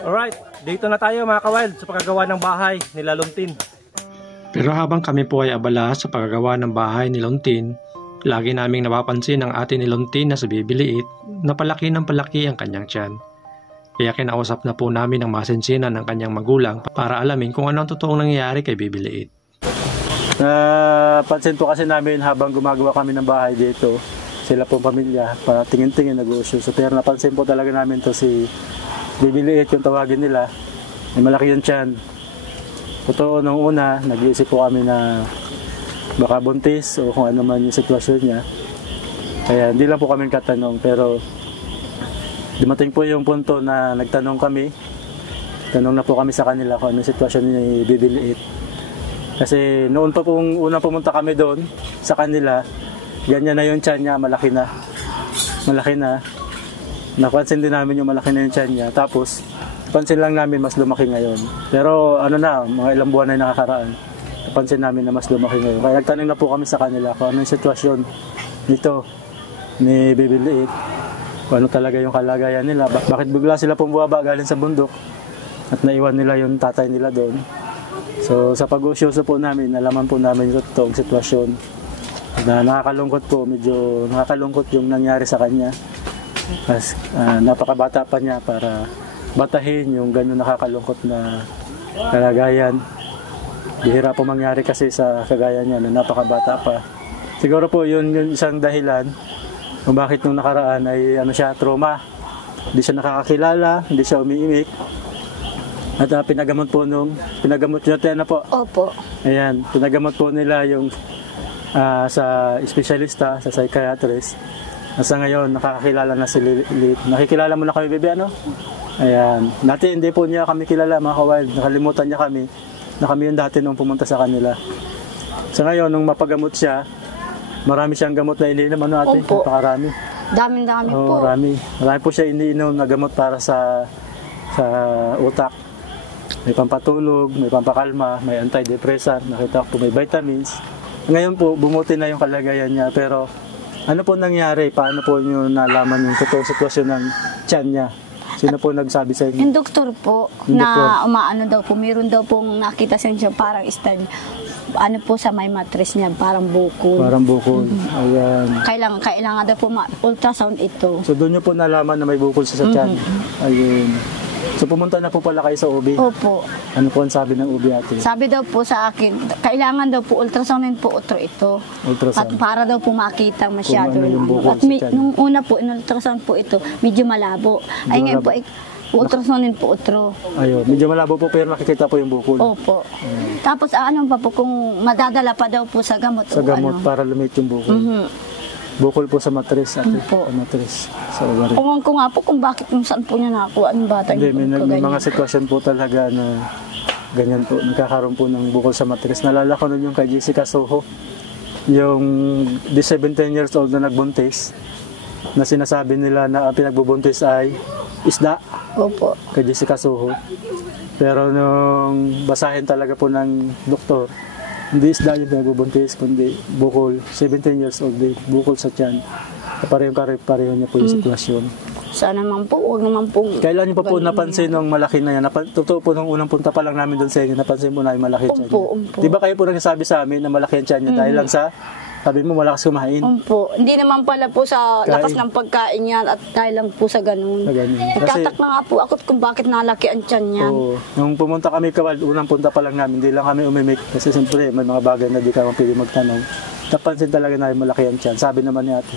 Alright, dito na tayo mga ka-wild sa paggawa ng bahay ni Luntin. Pero habang kami po ay abala sa paggawa ng bahay ni Luntin, lagi naming napapansin ang ate ni Luntin na si Bibiliit na palaki ng palaki ang kanyang tiyan. Kaya kinausap na po namin ang masinsinan ng kanyang magulang para alamin kung ano ang totoong nangyayari kay Bibiliit. Pansin po kasi namin habang gumagawa kami ng bahay dito, sila pong pamilya, tingin-tingin nag-uusyoso. Pero napansin po talaga namin to si Bibiliit, yung tawagin nila, may malaki yung tiyan. Totoo, nung una, nag-iisip po kami na baka buntis o kung ano man yung sitwasyon niya. Kaya hindi lang po kami katanong, pero dumating po yung punto na nagtanong kami. Tanong na po kami sa kanila kung ano yung sitwasyon ni Bibiliit. Kasi noon pa pong unang pumunta kami doon sa kanila, ganyan na yung tiyan niya, malaki na. Malaki na. Napansin din namin yung malaki na yung tiyan niya. Tapos, pansin lang namin mas lumaki ngayon. Pero ano na, mga ilang buwan na yung nakakaraan. Napansin namin na mas lumaki ngayon. Kaya nagtanong na po kami sa kanila kung ano yung sitwasyon nito ni Bibiliit. Kung ano talaga yung kalagayan nila. Bakit bigla sila pong buwaba galing sa bundok at naiwan nila yung tatay nila doon. So sa pag-usyoso po namin, nalaman po namin yung totoong sitwasyon na nakakalungkot po, medyo nakakalungkot yung nangyari sa kanya. Mas napakabata pa niya para batahin yung gano'n nakakalungkot na kalagayan. Bihira po mangyari kasi sa kagaya niya na napakabata pa. Siguro po yun yung isang dahilan kung bakit nung nakaraan ay trauma. Hindi siya nakakakilala, hindi siya umiimik. At pinagamot niyo na po. Opo. Ayan, pinagamot po nila yung sa espesyalista, sa psychiatrist. Nasa ngayon, nakakakilala na si Lilit. Nakikilala mo na kami, bebe, ano? Ayan. Dati hindi po niya kami kilala, mga ka-wild. Nakalimutan niya kami na kami yung dati nung pumunta sa kanila. Sa ngayon, nung mapagamot siya, marami siyang gamot na iniinom, ano ate? Opo. Napakarami. Dami po. Marami. Marami po siya iniinom na gamot para sa utak. May pampatulog, may pampakalma, may antidepressant, nakita ko po may vitamins. Ngayon po, bumuti na yung kalagayan niya. Pero ano po nangyari? Paano po nyo nalaman yung totoong sitwasyon ng tiyan niya? Sino po nagsabi sa inyo? Yung doktor po, na umaano daw po, meron daw pong nakita siya parang style, ano po sa may mattress niya, parang bukol. Parang bukol. Ayan. Kailangan daw po ultrasound ito. So doon nyo po nalaman na may bukol sa tiyan? Ayun. So pumunta na po pala kayo sa UBI? Opo. Ano po ang sabi ng UBI ate? Sabi daw po sa akin, kailangan daw po ultrasoundin po ito. Ultrasound. At para daw po makita masyado. Kung ano yung bukol At nung una po, in-ultrasound po ito, medyo malabo. Ay ngayon po, ultrasoundin po utro. Ayun, medyo malabo po pero nakikita po yung bukol. Opo. Tapos ano pa po, kung madadala pa daw po sa gamot. Sa gamot para lumit yung bukol. Bukol po sa mattress ate. Opo. Sa mattress. Sa ovary. Kung ko nga po kung bakit kung saan po niya nakakuha ang bata. Hindi, may mga sitwasyon po talaga na ganyan po. Nagkakaroon po ng bukol sa mattress. Nalala ko nun yung kay Jessica Soho. Yung 17 years old na nagbuntis. Na sinasabi nila na ang pinagbubuntis ay isda. Opo. Kay Jessica Soho. Pero nung basahin talaga po ng doktor, hindi isda yung pinagbubuntis, kundi bukol. 17 years old din, bukol sa tiyan. Pareho niya po yung sitwasyon. Sana naman po, huwag naman po. Kailan niyo pa po napansin nung malaki na yan? Totoo po nung unang punta pa lang namin doon sa inyo, napansin mo na yung malaki tiyan niya. Di ba kayo po nagsasabi sa amin na malaki ang tiyan niya dahil lang sa, sabi mo malakas kumain? Opo. Hindi naman pala po sa lakas ng pagkain yan at dahil lang po sa ganun. Nagtatak na nga po ako kung bakit nalaki ang tiyan niya. Oo. Nung pumunta kami kawal, unang punta pa lang namin, hindi lang kami umimik. Kasi siyempre may mga bagay na di ka pwede magtanong. Napansin talaga na yung malaki ang tiyan. Sabi naman ni ate,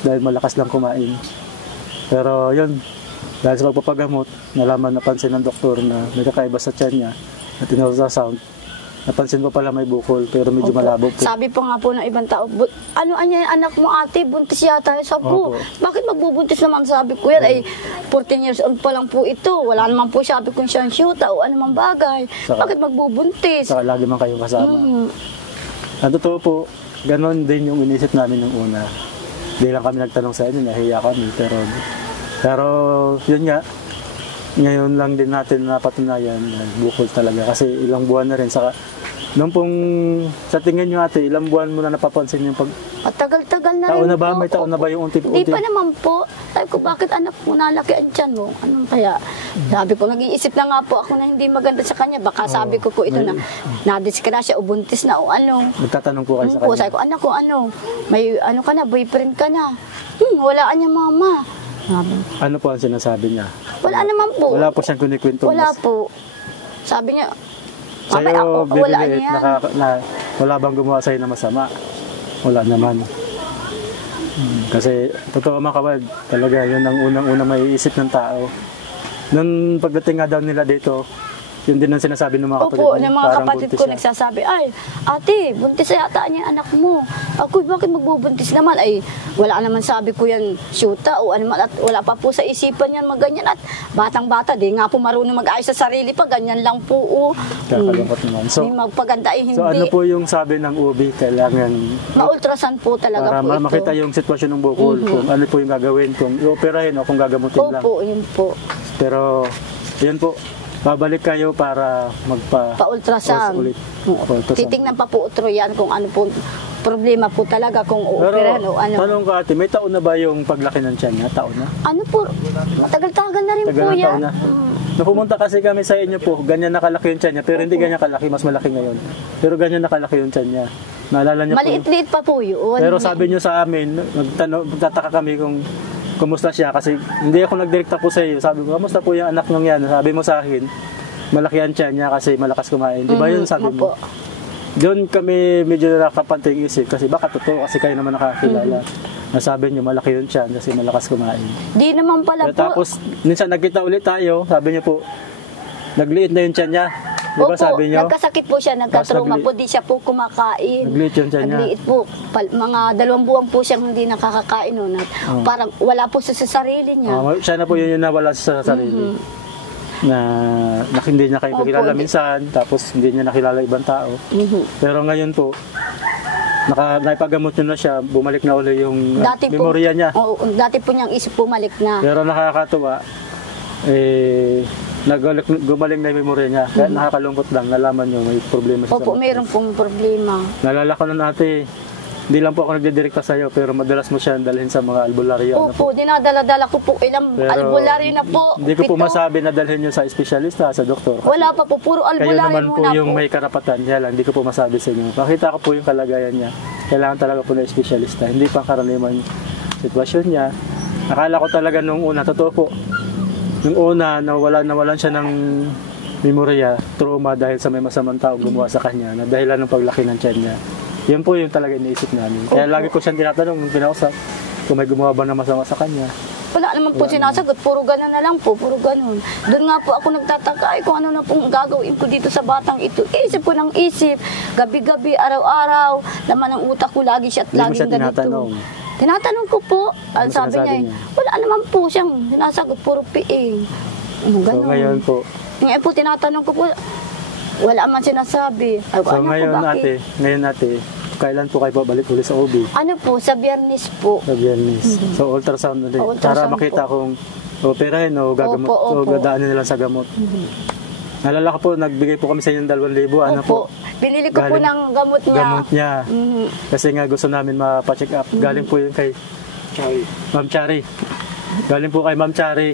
dahil malakas lang kumain. Pero yun, dahil sa pagpapagamot, napansin ng doktor na may kakaiba sa tiyan niya at in-ultrasound. Napansin ko pala may bukol pero medyo malabo po. Sabi pa nga po ng ibang tao, ano yung anak mo ate, buntis yata. Sabi ko, bakit magbubuntis naman? Sabi ko yan, ay 14 years old pa lang po ito. Wala naman po sabi kung siyang syuta o anumang bagay. Bakit magbubuntis? Saka lagi man kayong kasama. Ang totoo po, ganon din yung inisip namin nung una. Hindi lang kami nagtanong sa inyo, nahiya kami. Pero yun nga, ngayon lang din natin napatunayan na bukol talaga kasi ilang buwan na rin. Saka Noong pong, sa tingin nyo ate, ilang buwan mo na napapansin yung Matagal-tagal na taon rin na ba? po. May taon na ba yung Hindi unti-unti? pa naman po. Sabi ko, bakit anak mo nalaki ang tiyan mo? Anong kaya? Sabi ko, nag-iisip na nga po ako na hindi maganda sa kanya. Baka sabi ko po ito na, nadisgrasya o buntis na o ano. Nagtatanong po kayo sa Po, kanya. sabi ko, anak ko, ano? May ano ka na, boyfriend ka na. Wala niya mama. Sabi, Ano po ang sinasabi niya? wala naman po. Wala po siyang kunikwento. Wala po. Sabi niya, Sa'yo, wala Bibilit, niya. wala bang gumawa sa'yo na masama? Wala naman. Kasi, totoo mga kawad, talaga yun ang unang-unang maiisip ng tao. Nung pagdating nga daw nila dito, yun din ang sinasabi ng mga kapatid Opo, mo, ng mga parang kapatid buntis ko siya. nagsasabi, ay, ate, buntis yata niya yung anak mo. Ako, bakit magbubuntis naman? Ay, wala naman sabi ko yan, syuta o ano man, at wala pa po sa isipan yan maganyan. At batang-bata, di nga po marunong mag-ayos sa sarili pa, ganyan lang po. Kakalungkot naman. So, Hindi magpaganda, hindi. so ano po yung sabi ng ubi? Kailangan Ma-ultrasound po talaga para po ito. makita yung sitwasyon ng bukol, kung ano po yung gagawin, kung i-operahin o kung gagamutin lang. Opo, yun po. Pero, yun po, babalik kayo para Pa-ultrasound. ulit. Oo. Pa-ultrasound. Titingnan pa po utro yan kung ano po problema po talaga kung uoperahan o ano. tanong ko ate, may taon na ba yung paglaki ng tiyan niya? Taon na? Ano po, matagal-tagal na rin Tagal po ng yan. taon na. Nung pumunta kasi kami sa inyo po, ganyan nakalaki yung tiyan niya, pero hindi ganyan kalaki, mas malaki ngayon. Pero ganyan nakalaki yung tiyan niya. Naalala niyo po. Maliit-liit pa po yun. Pero sabi niyo sa amin, magtataka kami kung kumusta siya kasi hindi ako nagdirekta po sa iyo. Sabi ko, kamusta po yung anak nung yan? Sabi mo sa akin, malaki ang tiyan niya kasi malakas kumain. Di ba yun sabi mo? Opo. Doon kami medyo nakapanting isip kasi baka totoo kasi kayo naman nakakilala. Nasabi niyo malaki yung tiyan kasi malakas kumain. Di naman pala Pero po. tapos minsan nagkita ulit tayo, sabi niyo po, nagliit na yung tiyan niya. Di ba Opo, sabi niyo? nagkasakit po siya, nagkatrauma Tapos po, di siya po kumakain. Nagliit yung tiyan niya. Nagliit po. Mga 2 buwan po siyang hindi nakakakain noon. At parang wala po siya sa sarili niya. Siya na po yun yung nawala sa sarili. Na hindi niya kayo Opo, kilala hindi. minsan, tapos hindi niya nakilala ibang tao. Mhm. Pero ngayon po, naipagamot niyo na siya, bumalik na uli yung Dati po, memorya niya. Oo, dati po niyang isip bumalik na. Pero nakakatuwa, gumaling na yung memorya niya. Kaya nakakalungkot lang, nalaman niyo may problema siya. Opo, mayroon pong problema. Nalala ko na ate, hindi lang po ako nagdidirekta sa iyo, pero madalas mo siya dalhin sa mga albularyo. Ano po? Opo, dinadala-dala ko po ilang Pero albularyo na po. Hindi ko po 7. masabi na dalhin niyo sa espesyalista, sa doktor. Kasi Wala pa po, puro kayo albularyo naman po muna yung po. may karapatan. Kaya lang, hindi ko po masabi sa inyo. Pakita ko po yung kalagayan niya. Kailangan talaga po na espesyalista. Hindi pang karaniwan sitwasyon niya. Akala ko talaga nung una, totoo po. Nung una, nawalan siya ng memorya, trauma dahil sa may masamang tao gumawa sa kanya, na dahilan ng paglaki ng tiyan niya. Yan po yung talaga iniisip namin. Kaya Opo. lagi ko siyang tinatanong, nung kinausap, kung may gumawa ba ng masama sa kanya. Wala naman po sinasagot, puro ganun na lang po, puro ganun. Doon nga po ako nagtataka, ay kung ano na pong gagawin ko dito sa batang ito. Isip ko ng isip, gabi-gabi, araw-araw, laman ng utak ko lagi siya at Hindi mo laging siya ganito. tinatanong. Tinatanong ko po, Ano sabi sinasabi niya, niya? wala naman po siyang sinasagot, puro piing. Ano So ganun. ngayon po, Ngayon po, tinatanong ko po, wala man sinasabi. Ay, so anak ko, ngayon bakit? ate, kailan po kayo balik ulit sa OB? Ano po, sa Biyernes po. Sa Biyernes. So ultrasound na din. Ultrasound Para makita kung operahin o gagamot Opo, o opo. dadaanin nila sa gamot. Nalala ko po, nagbigay po kami sa inyo ng 2,000. Ano po? Opo, binili ko po Galing- ng gamot niya. Gamot niya. Mhm. Kasi nga gusto namin mapacheck up. Galing po yun kay Ma'am Chari. Galing po kay Ma'am Chari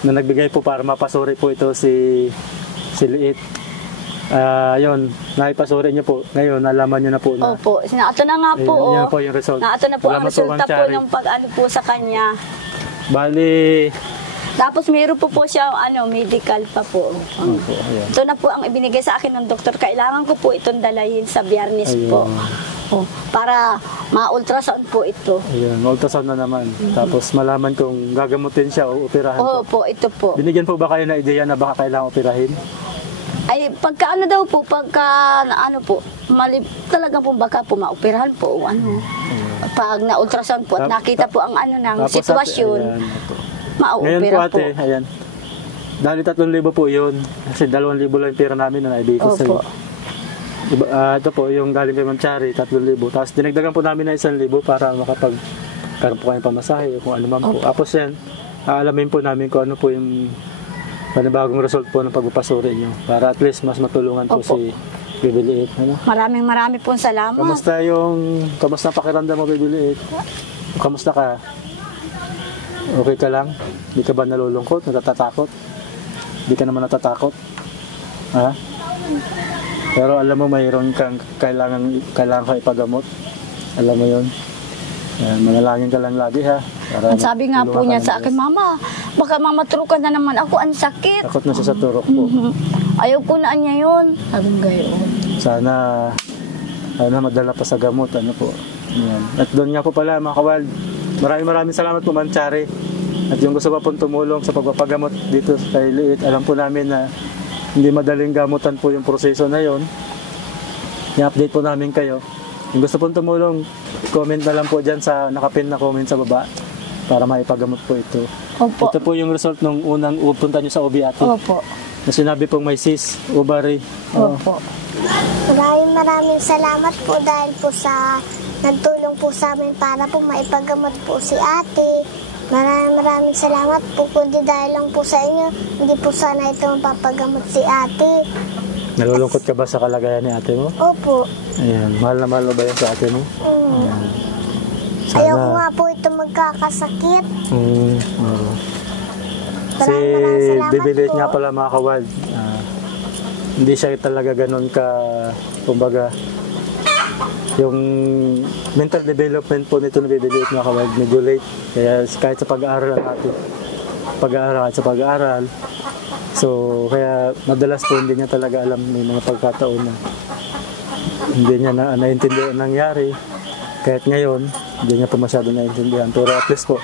na nagbigay po para mapasuri po ito si Liit. Yun, naipasuri niyo po. Ngayon, nalaman niyo na po na. Opo, sinaato na nga po. Ayun, yan oh. po yung result. Naato na po ang Salamat po, resulta Ma'am po Chari. ng pag-ano po sa kanya. Bali, Tapos meron po siya medical pa po. opo, ayan. Ito na po ang ibinigay sa akin ng doktor. Kailangan ko po itong dalayin sa Biyernes po. Ayun. Oh, para ma-ultrasound po ito. Ayun, ultrasound na naman. Tapos malaman kung gagamutin siya o operahan Oo po. po, ito po. Binigyan po ba kayo na ideya na baka kailangan operahin? Ay, pagka ano daw po, pagka ano po, talaga po baka po maoperahan po o ano. Pag na-ultrasound po at nakita po ang ano ng Tapos sitwasyon, ate, ayan, opo. Ngayon po ma-opera po. ate, ayan. Dahil 3,000 po yun. Kasi 2,000 lang yung pera namin na naibigay ko sa Opo. ito po, yung galing kay Ma'am Chari, 3,000. Tapos dinagdagan po namin na 1,000 para makapagkaroon po kayong pamasahe o kung ano man po. Tapos yan, aalamin po namin kung ano po yung panibagong result po ng pagpapasuri nyo. Para at least mas matulungan po Opo. si Bibiliit, ano? Maraming pong salamat. Kamusta pakiramdam mo, Bibiliit? Kamusta ka? Okay ka lang? Di ka ba nalulungkot? Natatakot? Di ka naman natatakot? Ha? Pero alam mo, mayroon kang kailangan ka ipagamot. Alam mo yun? Yan, manalangin ka lang lagi, ha? Ang sabi nga po tulungan niya ka ng sa akin, Diyos. Mama, baka mamatrukan na naman ako, ang sakit. Takot na siya sa turok po. Ayaw ko na niya yun. Sabi nga yun. Sana madala pa sa gamot, ano po. Yan. At doon nga po pala, mga kawild, maraming salamat po, Ma'am Chari. At yung gusto pa pong tumulong sa pagpapagamot dito kay Liit, alam po namin na hindi madaling gamutan po yung proseso na yon. I-update po namin kayo. Yung gusto pong tumulong, comment na lang po dyan sa nakapin na comment sa baba para maipagamot po ito. Opo. Ito po yung result nung unang upunta nyo sa OB ate. Opo. Na sinabi pong may cyst, ovary. Oo. Opo. Maraming salamat po dahil po sa nagtulong po sa amin para po maipagamot po si ate. Maraming salamat po, kundi dahil lang po sa inyo, hindi po sana ito mapapagamot si ate. Nalulungkot ka ba sa kalagayan ni ate mo? Opo. Ayan, mahal na mahal mo ba yun sa ate mo? Ayan. Ayaw ko nga po ito magkakasakit. Oo. Si Maraming salamat Bibiliit po. nga pala, mga kawild. Hindi siya talaga ganun ka, kumbaga, yung mental development po nito na Bibiliit, mga kawild, medyo late. Kaya kahit sa pag-aaral pag-aaral. So, kaya madalas po hindi niya talaga alam, may mga pagkataon na hindi niya naintindihan ang nangyari. Kahit ngayon, hindi niya po masyado naintindihan. Pero at least po,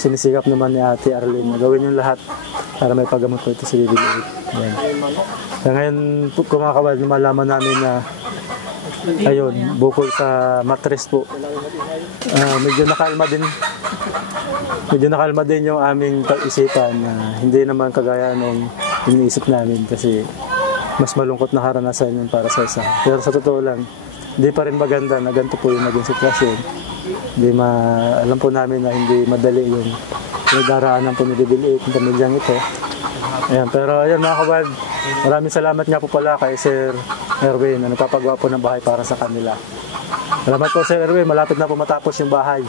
sinisikap naman ni Ate Arlene na gawin yung lahat para may paggamot po ito si Bibiliit. Ayan. Kaya ngayon, kung mga kawild, malaman namin na ayun, bukol sa mattress po, medyo nakalma din yung aming pag-isipan na hindi naman kagaya nung iniisip namin kasi mas malungkot na karanasan yun para sa isa. Pero sa totoo lang, hindi pa rin maganda na ganito po yung naging sitwasyon. Alam po namin na hindi madali yung daraanan po ni Bibiliit, yung pamilyang ito. Ayan, pero ayan mga kawild, maraming salamat nga po pala kay Sir Erwin na nagpapagawa po ng bahay para sa kanila. Salamat po Sir Erwin, malapit na po matapos yung bahay.